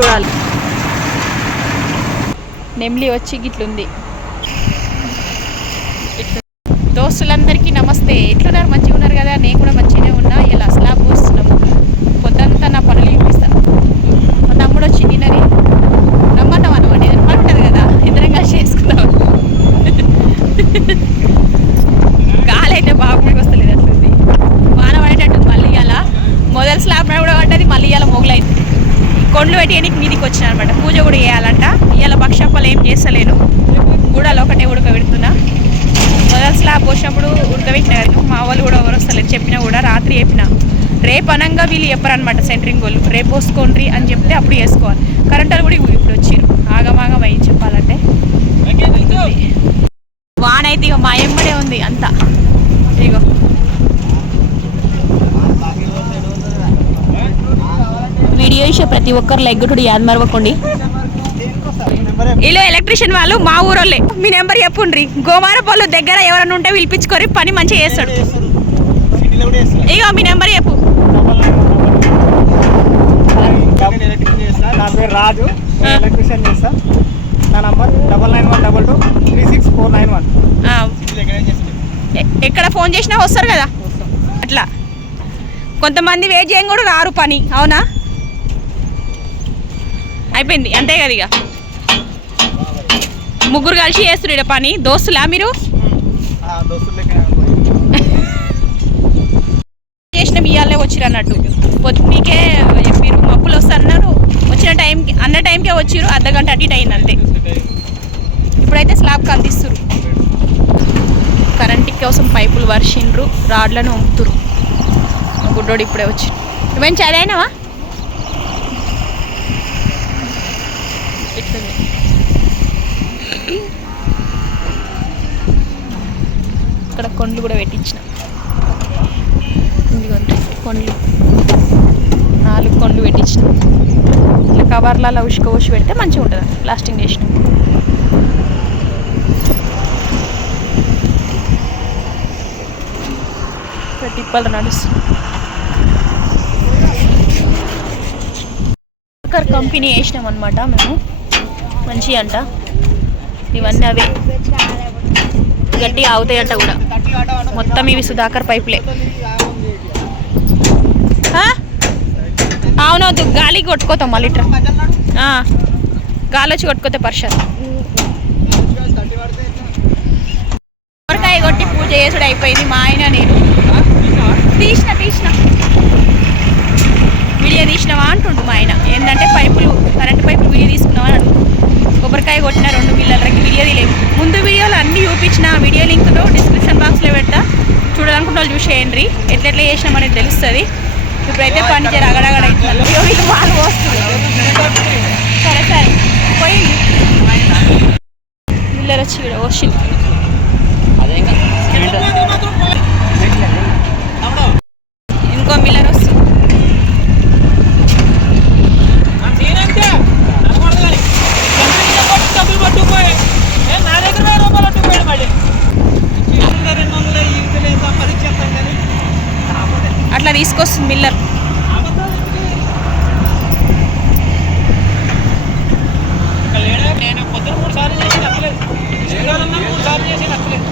చూడాలి. నెమ్లి వచ్చి గిట్లుంది. దోస్తులందరికీ నమస్తే. ఎట్లున్నారు? మంచిగా ఉన్నారు కదా? నేను కూడా మంచిగానే ఉన్నా. ఇలా స్లాబ్ పోస్తున్నాము పొద్దంతా నా పనులు చూపిస్తా మా తమ్ముడు వచ్చి నిన్నని రమ్మన్నాం అనమాట ఏదైనా పని ఉంటుంది కదా ఇద్దరం కలిసి చేసుకుందాం గాలి అయితే బాగా వస్తలేదు అట్లుంది వాన పడేటట్టుంది మళ్ళీ అలా మొదలు స్లాబ్ మీద కూడా పడ్డది మళ్ళీ ఇలా మొగలైంది కొండ్లు పెట్టేయడానికి మీదికి వచ్చిన అనమాట పూజ కూడా చేయాలంట ఇవాళ భక్షప్పలు ఏం చేస్తలేను గూడలో ఒకటే ఉడకబెడుతున్నా మొదలు స్లాబ్ పోసినప్పుడు ఉడకబెట్టిన కదా మా వాళ్ళు కూడా ఎవరు వస్తలేరు చెప్పినా కూడా రాత్రి చెప్పిన రేపు అనంగా వీళ్ళు చెప్పారనమాట సెంటరింగ్ వాళ్ళు రేపు పోసుకోండి అని చెప్తే అప్పుడు వేసుకోవాలి కరెంట్ కూడా ఇప్పుడు వచ్చారు ఆగమాగం అయ్యి చెప్పాలంటే. వాన అయితే ఇక మా ఎంబడే ఉంది అంతా. ఇగో. వీడియో ఇచ్చే ప్రతి ఒక్కరు లైక్ కొట్టుడు యాద్ మరవకండి. వీళ్ళు ఎలక్ట్రీషియన్ వాళ్ళు మా ఊరోళ్ళే. మీ నెంబర్ చెప్పుండ్రి. గోమారపల్లి దగ్గర ఎవరైనా ఉంటే పిలిపించుకొని పని మంచిగా చేస్తాడు. ఇగో మీ నెంబర్ చెప్పు. నా పేరు రాజు. నేను ఎలక్ట్రీషియన్ చేస్తా. నా number double nine one double two three six four nine one. ఎక్కడ ఫోన్ చేసినా వస్తారు కదా? అట్లా. కొంతమంది వెయిట్ చేయం కూడా రారు పని. అవునా? అయిపోయింది. అంతే కదా ఇక. ముగ్గురు కలిసి చేస్తారు ఇక్కడ పని. దోస్తులా మీరు? చేసిన ఇయ్యాలే వచ్చిరు అన్నట్టు. పొద్దుకే పప్పులు వస్తారన్నారు వచ్చిన టైంకి అన్న టైంకే వచ్చిరు అర్ధ గంట అటు అయింది అంతే. ఇప్పుడైతే స్లాబ్ కందిస్తురు కరెంట్ కోసం పైపులు వర్షిండ్రు రాడ్లను వంపుతురు గుడ్డోడు ఇప్పుడే వచ్చి నువ్వేం చదివినావా ఇట్లుంది ఇక్కడ కొండ్లు కూడా పెట్టించిన. ఇదిగోండి కొండ్లు నాలుగు కొండ్లు పెట్టించిన ఇట్లా కవర్లలో ఉసుక పోసి పెడితే మంచిగా ఉంటుంది ప్లాస్టింగ్ చేసిన. ఇక్కడ తిప్పలు నడుస్తుంది వర్కర్ కంపెనీ వేసినాం అనమాట మేము. మంచి అంట. ఇవన్నీ అవే. గట్టి ఆగుతాయంట కూడా. మొత్తం ఇవి సుధాకర్ పైపులే ఆ? అవునవుతు గాలి కొట్టుకోతాం మళ్ళీ ఇట్లా. గాలి వచ్చి కొట్టుకోతే పర్షన్ కొరకాయ కొట్టి పూజ చేసుడు అయిపోయింది మా ఆయన నేను. తీసిన తీసిన. వీడియో తీసినావా అంటుండు మా ఆయన. ఏంటంటే పైపులు కరెంట్ పైపులు వీడియో తీసుకున్నావా అని కొబ్బరికాయ కొట్టిన రెండు పిల్లలకి వీడియో తీయలేదు ముందు వీడియోలు అన్నీ చూపించిన వీడియో లింక్లో డిస్క్రిప్షన్ బాక్స్లో పెడతా. చూడాలనుకుంటే వాళ్ళు చూసేయండి. ఎట్లా ఎట్లా తెలుస్తుంది. ఇప్పుడైతే పని చేయాలి అగడగడ ఇది పాలు పోస్తుంది సరే సరే. పోయింది. పిల్లలు వచ్చి ఇక్కడ ఓషన్ ఇంకో మిల్లర్ వస్తుంది. తీసుకొస్తుంది మిల్లర్. నేను పొద్దున మూడు సార్లు చేసి నచ్చలేదు. మూడు సార్లు చేసి నచ్చలేదు.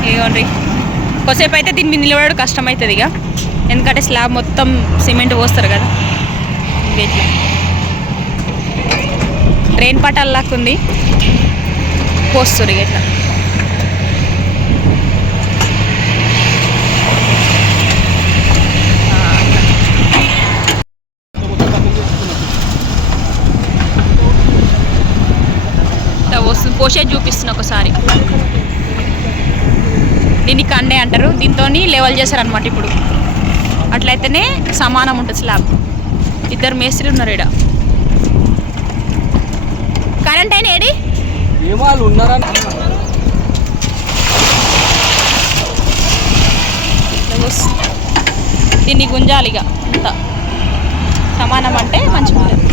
ఇదిగోండి. కొద్దిసేపు అయితే దీని మీద నిలబడడం కష్టం అవుతుంది ఇక. ఎందుకంటే స్లాబ్ మొత్తం సిమెంట్ పోస్తారు కదా. ఇట్లా ట్రైన్ పట్టాలు లాక్కుంది ఉంది. పోస్తారు ఇక ఇట్లా ఆ, అట్లా. పోసేది చూపిస్తున్నా ఒకసారి. దీన్ని కండే అంటారు. దీంతో లెవెల్ చేశారు అనమాట ఇప్పుడు. అట్లయితేనే సమానం ఉంటుంది స్లాబ్ ఇద్దరు మేస్త్రి ఉన్నారు ఇక్కడ కరెంట్ అయినా ఏడి? ఉన్నారని వస్తుంది. దీన్ని గుంజాలి ఇక అంతా. సమానం అంటే మంచిగా ఉంటుంది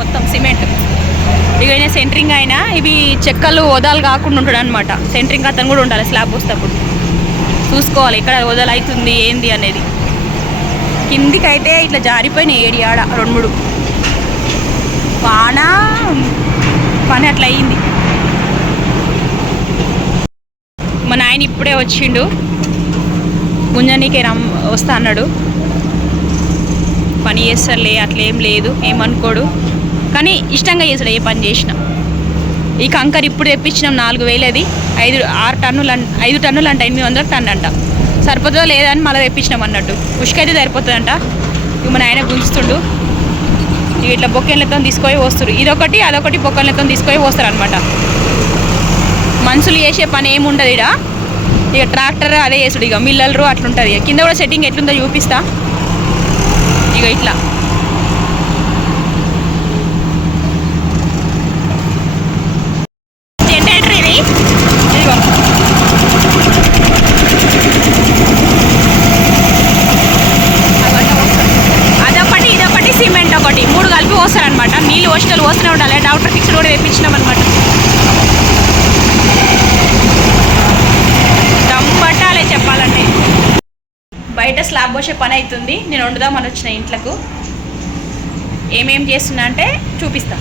మొత్తం సిమెంట్. ఇక అయినా సెంటరింగ్ అయినా ఇవి చెక్కలు వదాలు కాకుండా ఉంటాడు అనమాట సెంటరింగ్ అతను కూడా ఉండాలి స్లాబ్ వస్తేప్పుడు చూసుకోవాలి ఇక్కడ వదలు అవుతుంది ఏంది అనేది. కిందికి అయితే ఇట్లా జారిపోయినాయి ఏడి ఆడ రెండు మూడు. వాన పని అట్లా అయ్యింది మా నాయన ఇప్పుడే వచ్చిండు. గుంజనీకే రమ్ వస్తా అన్నాడు. పని చేస్తారులే అట్లా ఏం లేదు ఏమనుకోడు. కానీ ఇష్టంగా చేస్తాడు ఏ పని చేసినా. ఈ కంకర్ ఇప్పుడు తెప్పించినాం నాలుగు వేలు అది ఐదు ఆరు టన్నులు ఐదు టన్నులు అంట ఎనిమిది వందల టన్ను అంట. సరిపోతుందో లేదా అని మళ్ళీ తెప్పించినాం అన్నట్టు. ఉష్కైతే సరిపోతుందంట. ఇక మన ఆయన గుంజుతుండు. ఇక ఇట్లా బొక్కెన్లతో తీసుకొని వస్తారు ఇదొకటి అదొకటి బొక్కెన్లతో తీసుకొని పోస్తారు అనమాట మనుషులు చేసే పని ఏముండదు ఇక ఇక ట్రాక్టర్ అదే చేసుడు ఇక మిల్లలరు అట్లుంటుంది. ఇక కింద కూడా సెట్టింగ్ ఎట్లుందో చూపిస్తా. ఇక ఇట్లా. ఇది. అదొకటి ఇదొకటి సిమెంట్ ఒకటి. మూడు కలిపి నీళ్ళు పోస్టల్ పోస్తూనే ఉండాలి. డాక్టర్ ఫిక్స్ కూడా తెప్పించినాం అనమాట దమ్ పట్టాలే చెప్పాలంటే. బయట స్లాబ్ పోసే పని అవుతుంది నేను వండుదామని వచ్చిన ఇంట్లకు. ఏమేం చేస్తున్నా అంటే చూపిస్తా.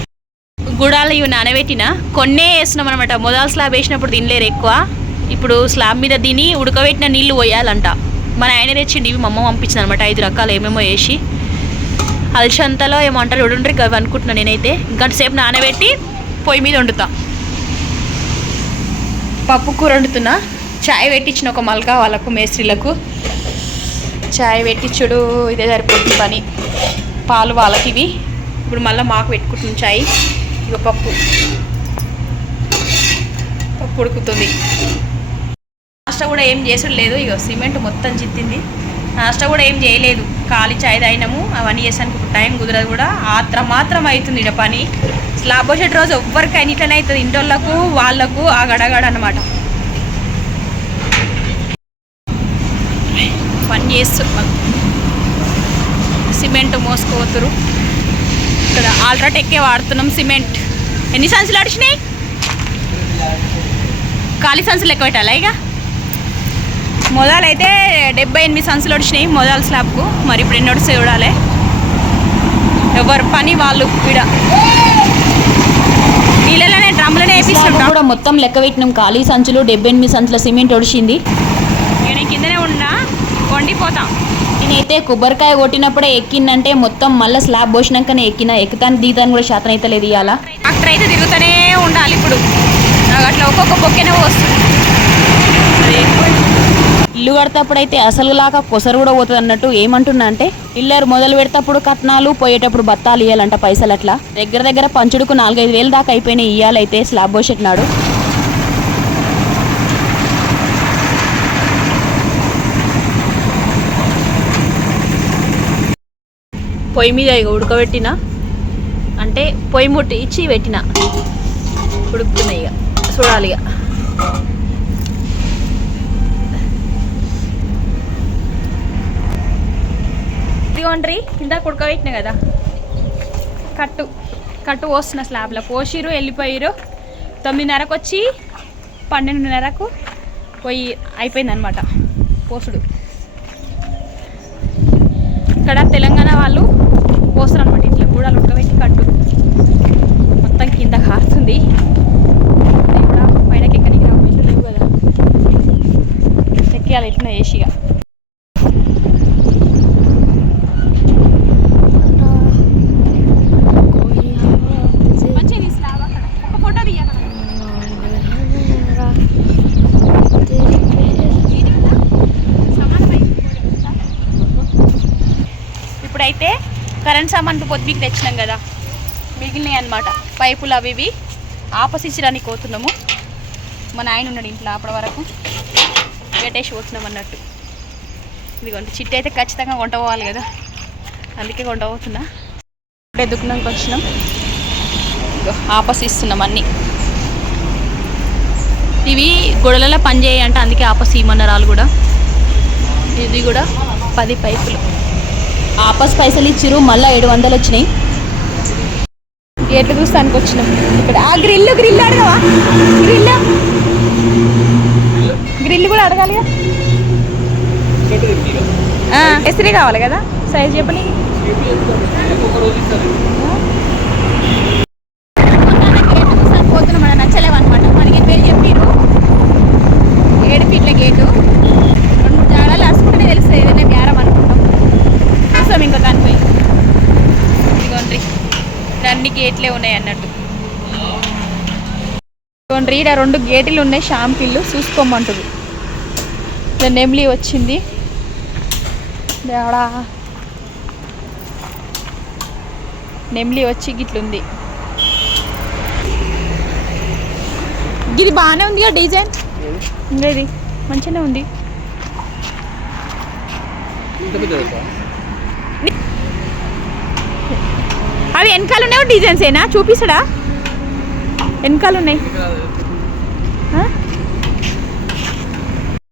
గుడాలు ఇవి నానబెట్టిన. కొన్నే వేస్తున్నాం అనమాట మొదలు స్లాబ్ వేసినప్పుడు తినలేరు ఎక్కువ. ఇప్పుడు స్లాబ్ మీద తిని ఉడకబెట్టిన నీళ్ళు పోయాలంట. మన ఆయన తెచ్చిండి ఇవి మా అమ్మ పంపించింది అనమాట ఐదు రకాలు ఏమేమో వేసి. అల్చంతలో ఏమంటారు చూడండి అవి అనుకుంటున్నాను నేనైతే. గంట సేపు నానబెట్టి పొయ్యి మీద వండుతా. పప్పు కూర వండుతున్నా. చాయ్ పెట్టించిన ఒక మల్కా వాళ్ళకు మేస్త్రీలకు. చాయ్ పెట్టించుడు ఇదే సరిపోతుంది పని. పాలు వాళ్ళకి ఇవి. ఇప్పుడు మళ్ళీ మాకు పెట్టుకుంటున్న చాయ్. ఇక పప్పు. పప్పు ఉడుకుతుంది. నాష్ట కూడా ఏం చేసుడు లేదు. ఇక సిమెంట్ మొత్తం చిత్తింది. నాస్టా కూడా ఏం చేయలేదు. ఖాళీ చాయ్ తాగినాము. అవన్నీ చేసానికి ఇప్పుడు టైం కుదరదు కూడా. ఆత్రం మాత్రం అవుతుంది ఇక పని. స్లాబ్ వచ్చేటి రోజు ఎవ్వరికైనా ఇట్లనే అవుతుంది. ఇంటోళ్ళకు వాళ్ళకు ఆ గడగడ అనమాట పని చేస్తున్నాం సిమెంట్ మోసుకోతురు ఇక్కడ ఆల్ట్రాటెక్కే వాడుతున్నాం సిమెంట్. ఎన్ని సంచులు అడిచినాయి? ఖాళీ సంచులు ఎక్కువ పెట్టాలా ఇక? మొదలైతే డెబ్బై ఎనిమిది సంచులు వచ్చినాయి మొదల స్లాబ్కు. మరి ఇప్పుడు ఎన్ని వస్తే చూడాలి. ఎవరు పని వాళ్ళు ఇక్కడ నీళ్ళలోనే డ్రమ్లోనే వేపిస్తుంటాం కూడా మొత్తం లెక్క పెట్టినాం. ఖాళీ సంచులు డెబ్బై ఎనిమిది సంచుల సిమెంట్ ఒడిచింది నేను కిందనే ఉన్నా. వండిపోతాం నేనైతే కొబ్బరికాయ కొట్టినప్పుడే ఎక్కిందంటే మొత్తం మళ్ళీ స్లాబ్ పోసినాకనే ఎక్కిన ఎక్కుతాను దిగుతాను కూడా శాతం అయితే లేదు ఇవాళ ట్రాక్టర్ అయితే తిరుగుతూనే ఉండాలి ఇప్పుడు. నాకు అట్లా ఒక్కొక్క బొక్కెనే వస్తుంది ఇల్లు కడతప్పుడైతే అసలు లాగా కొసరు కూడా పోతుంది అన్నట్టు ఏమంటున్నా అంటే ఇల్లరు మొదలు పెడతప్పుడు కట్నాలు పోయేటప్పుడు బత్తాలు ఇవ్వాలంట పైసలు అట్లా దగ్గర దగ్గర పంచుడుకు నాలుగైదు వేలు దాకా అయిపోయినాయి ఇయ్యాలైతే స్లాబ్ పోసెట్టినాడు పొయ్యి మీద ఇక ఉడకబెట్టిన. అంటే పొయ్యి ముట్టి ఇచ్చి పెట్టిన. ఉడుకుతున్నాయి ఇక చూడాలి ఇక ఇదిగోండ్రి ఇందాక ఉడకబెట్టిన కదా. కట్టు కట్టు పోస్తున్న స్లాబ్లో. పోసిరు వెళ్ళిపోయిరు తొమ్మిదిన్నరకు వచ్చి పన్నెండున్నరకు పోయి అయిపోయిందనమాట పోసుడు. ఇక్కడ తెలంగాణ వాళ్ళు పోస్తారు అనమాట ఇట్లా గూడలు ఉడకబెట్టి కట్టు. మొత్తం కింద కారుతుంది. పైనకి ఎక్కడికి రావు లేవు కదా. ఎక్కియాలి ఎట్లా ఏసీగా అయితే కరెంట్ సామాన్లు పొద్దుకి తెచ్చినాం కదా. మిగిలినాయి అనమాట పైపులు అవి ఇవి ఆపసించడానికి పోతున్నాము మా నాయన ఉన్నాడు ఇంట్లో అప్పటి వరకు. గట్టేసి పోతున్నాం అన్నట్టు. ఇదిగోండి చిట్టి అయితే ఖచ్చితంగా వంట పోవాలి కదా. అందుకే వంట పోతున్నా. ఇప్పుడే దుకాణంకి వచ్చినాం ఆపసిస్తున్నాం అన్ని. అన్నీ ఇవి గొడవలలో పనిచేయంటే అందుకే ఆపస్ ఇమ్మన్నారు వాళ్ళు కూడా. ఇది కూడా పది పైపులు. ఆపస్ పైసలు ఇచ్చిరు మళ్ళీ ఏడు వందలు వచ్చినాయి. గేట్లు చూస్తానికి వచ్చినాం. ఇక్కడ. ఆ గ్రిల్ గ్రిల్ అడగవా? గ్రిల్ గ్రిల్ కూడా అడగాలిగా. ఎస్త్రీ కావాలి కదా? సైజ్ చెప్పని పోతున్నాం మన నచ్చలేవు అనమాట మనకి పేరు చెప్పిరు ఏడు ఫీట్ల గేటు రెండు మూడు జాగాలు రాసుకుంటే తెలుస్తుంది ఏదైనా బేరం అనుకుంటాం చూసాం ఇంకా కనిపోయి ఇదిగోండ్రి ఇక్కడ అన్ని గేట్లే ఉన్నాయి అన్నట్టు ఇదిగోండ్రి ఈడ రెండు గేట్లు ఉన్నాయి షాంపిల్లు చూసుకోమంటుంది. ఇక్కడ నెమ్లీ వచ్చింది. దేవడా నెమ్లీ వచ్చి గిట్లుంది. ఇది బాగానే ఉంది కదా డిజైన్? ఇంకా ఇది మంచిగానే ఉంది. అవి వెనకాల ఉన్నాయి డిజైన్స్ ఏనా? చూపిస్తాడా? వెనకాల ఉన్నాయి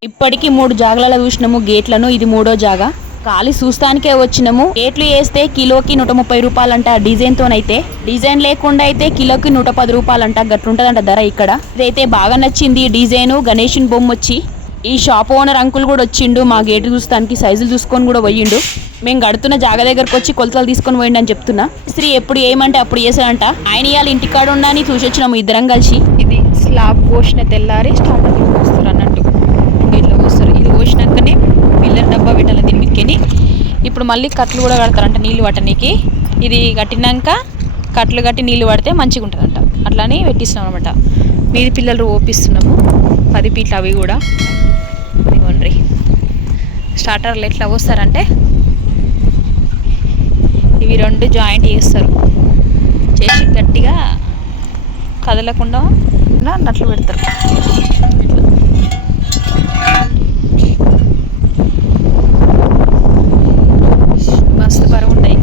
ఇప్పటికి మూడు జాగలలో చూసినాము గేట్లను ఇది మూడో జాగా. ఖాళీ చూస్తానికే వచ్చినాము. గేట్లు వేస్తే కిలోకి నూట ముప్పై రూపాయలంట డిజైన్ తోనైతే. డిజైన్ లేకుండా అయితే కిలోకి నూట పది రూపాయలంట గట్లుంటదంట ధర ఇక్కడ. ఇదైతే బాగా నచ్చింది డిజైన్. గణేషుని బొమ్మ వచ్చి ఈ షాప్ ఓనర్ అంకుల్ కూడా వచ్చిండు మా గేటు చూస్తానికి సైజులు చూసుకొని కూడా పోయిండు. మేము గడుతున్న జాగ దగ్గరకు వచ్చి కొలతలు తీసుకొని పోయిండు అని చెప్తున్నా. స్త్రీ ఎప్పుడు ఏమంటే అప్పుడు చేశాడంట ఆయన ఇవాళ ఇంటికాడ ఉండని చూసి వచ్చినాము ఇద్దరం కలిసి. ఇది స్లాబ్ పోసిన తెల్లారి స్టార్టర్ పోస్తారు అన్నట్టు. ఇట్లా పోస్తారు. ఇది పోసినాకనే పిల్లర్ డబ్బా పెట్టాలి దీని మీదకి ఇప్పుడు మళ్ళీ కట్లు కూడా కడతారంట నీళ్ళు పట్టనీకి. ఇది కట్టినాక కట్లు కట్టి నీళ్ళు పడితే మంచిగా ఉంటుందంట. అట్లానే పెట్టిస్తున్నాం అనమాట మీది పిల్లలు ఓపిస్తున్నాము పది పీట్లు అవి కూడా. స్టార్టర్లు ఎట్లా పోస్తారంటే ఇవి రెండు జాయింట్ చేస్తారు. చేసి గట్టిగా కదలకుండా ఇలా నట్లు పెడతారు ఇట్లా. మస్తు బరువు ఉంటాయి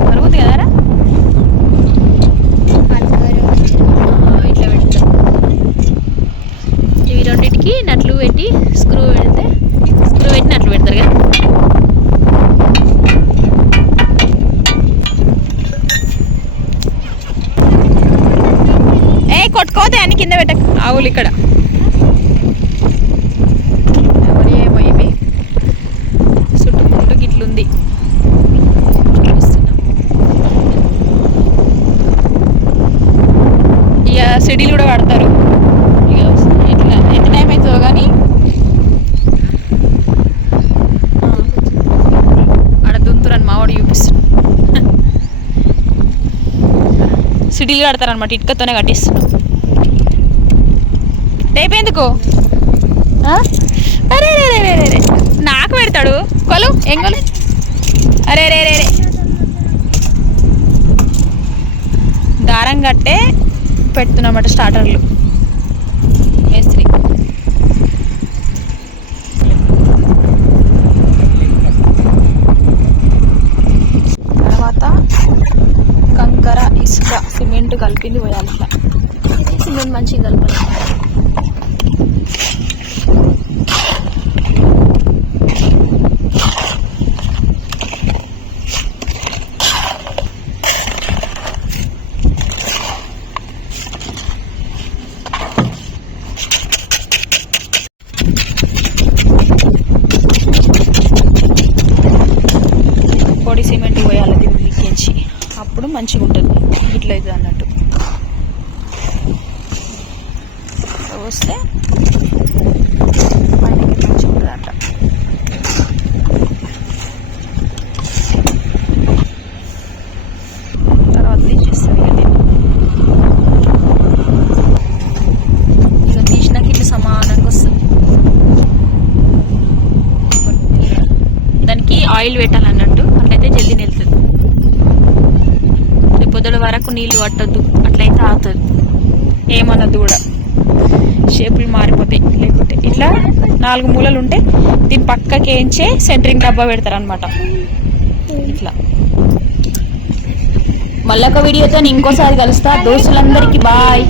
బరువు ఉంది కదరా ఆ, ఇట్లా పెడతారు ఇవి రెండింటికి నట్లు పెట్టి స్క్రూ పెడితే స్క్రూ పెట్టి నట్లు పెడతారు కదా ఏ కొట్టుకోతే అని కింద పెట్ట ఆవులు ఇక్కడ. ఏమో ఇవి. చుట్టుముట్టు గిట్లుంది. ఇక సిడీలు కూడా పడతారు. ఇక ఎట్లా ఎంత టైం అవుతుందో కానీ ఆడ దుంతురని మావాడు చూపిస్తుంది సిడీలు కడతారనమాట ఇటుకతోనే కట్టిస్తున్నాం రేపు ఎందుకు? అరే రే రే రే రే రే. నాకు పెడతాడు. కొలు ఏం కొలు? అరే రే రే రే. దారం కట్టే పెడుతున్నమాట స్టార్టర్లు. మేస్త్రి. తర్వాత కంకర ఇసుక సిమెంట్ కలిపింది పోయాలి ఇట్లా సిమెంట్ మంచిగా కలపాలి పొడి సిమెంట్ పోయాలి దీన్ని లీకేజ్ అప్పుడు మంచిగా ఉంటుంది ఇట్లా అవుతుంది అన్నట్టు వస్తే పైనకి మంచిగా ఉంటుంది అంట తర్వాత తీసేస్తారు ఇక తీసినాక ఇట్లా సమానంగా వస్తుంది దానికి ఆయిల్ పెట్టాలని అట్లయితే జల్దీ నిలుతుంది రేపు పొద్దుల వరకు నీళ్ళు పట్టద్దు. అట్లయితే ఆగుతుంది. ఏమన్నది కూడా. షేపులు మారిపోతాయి. లేకుంటే ఇట్లా నాలుగు మూలలు ఉంటే దీని పక్కకి ఏంచే సెంటరింగ్ డబ్బా పెడతారు అనమాట ఇట్లా. మళ్ళొక వీడియోతో ఇంకోసారి కలుస్తా. దోస్తులందరికీ బాయ్.